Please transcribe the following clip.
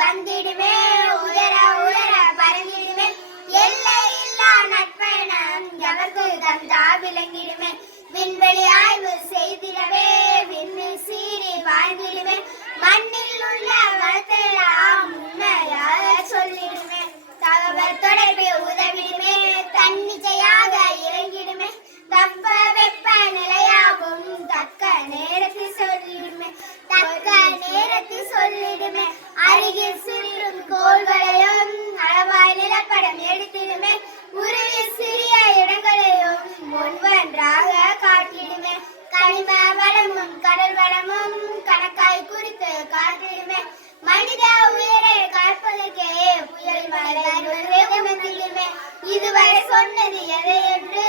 வந்திடுமே, உயர உயர பறந்திடுமே, எல்லை இல்லா நட்பயணம் எமக்கு தந்தா விளங்கிடுமே, விண்வெளி ஆய்வு செய்திடவே விண்ணில் சீறி வாழ்ந்திடுமே, மண்ணில் உள்ள வளத்தையெல்லாம் உண்மையாக சொல்லிடுமே, தகவல் தொடர்பு உதவிடுமே, தன்னிச்சையாக இறங்கிடுமே, தப்ப வெப்ப நிலையாகும் தக்க நேரத்தில் சொல்லிடுமே, தக்க நேரத்தில் சொல்லிடுமே, அருகில் சிறியும் கோள்களையும் அளவாய் நிலப்படம் எடுத்திடுமே, உருவில் சிறிய இடங்களையும் ஒவ்வொன்றாக காட்டிடுமே, கனிம வளமும் கடல் வளமும் கணக்காய் குறித்து காட்டிடுமே, மனித உயிரை காப்பதற்கே புயல் மழை வருவதே உணர்ந்திடுமே, இதுவரை சொன்னது எதை என்று